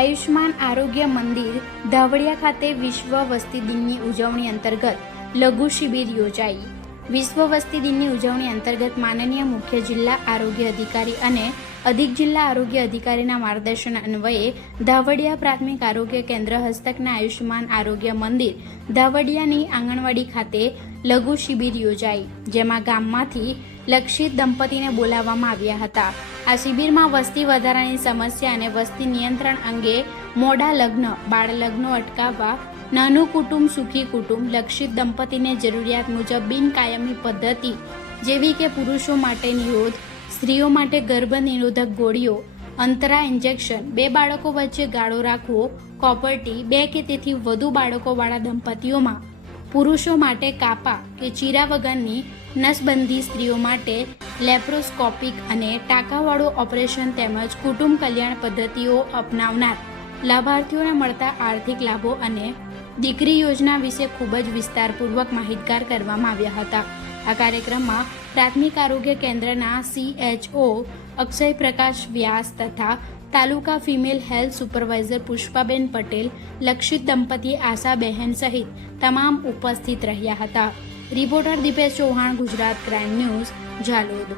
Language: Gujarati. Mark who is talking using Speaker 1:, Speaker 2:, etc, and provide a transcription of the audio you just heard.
Speaker 1: આયુષ્માન આરોગ્ય મંદિર ધાવડિયા ખાતે વિશ્વ વસ્તી દિનની ઉજવણી અંતર્ગત લઘુ શિબિર યોજાઈ. વિશ્વ વસ્તી દિનની ઉજવણી અંતર્ગત માનનીય મુખ્ય જિલ્લા આરોગ્ય અધિકારી અને અધિક જિલ્લા આરોગ્ય અધિકારીના માર્ગદર્શન અન્વયે ધાવડિયા પ્રાથમિક આરોગ્ય કેન્દ્ર હસ્તકના આયુષ્માન આરોગ્ય મંદિર ધાવડિયાની આંગણવાડી ખાતે લઘુ શિબિર યોજાઈ, જેમાં ગામમાંથી લક્ષિત દંપતીને બોલાવવામાં આવ્યા હતા. આ શિબિરમાં વસ્તી વધારાની સમસ્યા અને વસ્તી નિયંત્રણ અંગે મોડા લગ્ન, બાળ લગ્નો અટકાવવા, નાનું કુટુંબ, સુખી કુટુંબ, લક્ષિત દંપતીને જરૂરિયાત મુજબ બિનકાયમી પદ્ધતિ જેવી કે પુરુષો માટે નિરોધ સ્ત્રીઓ માટે ગર્ભ નિરોધક ગોળીઓ, અંતરા ઇન્જેક્શન, બે બાળકો વચ્ચે ગાળો રાખવો, કોપરટી, બે કે તેથી વધુ બાળકોવાળા દંપતીઓમાં પુરુષો માટે કાપા કે ચીરા વગરની નસબંધી સ્ત્રીઓ માટે લેપ્રોસ્કોપિક અને ટાંકાવાળું ઓપરેશન તેમજ કુટુંબ કલ્યાણ પદ્ધતિઓ અપનાવનાર લાભાર્થીઓને મળતા આર્થિક લાભો અને દીકરી યોજના વિશે ખૂબ જ વિસ્તારપૂર્વક માહિતગાર કરવામાં આવ્યા હતા. આ કાર્યક્રમમાં પ્રાથમિક આરોગ્ય કેન્દ્રના સીએચઓ અક્ષય પ્રકાશ વ્યાસ તથા taluka female health supervisor Pushpaben Patel, લક્ષિત દંપતી આશાબહેન સહિત તમામ ઉપસ્થિત રહ્યા હતા. Reporter Dipesh Chauhan, Gujarat crime news, Zalod.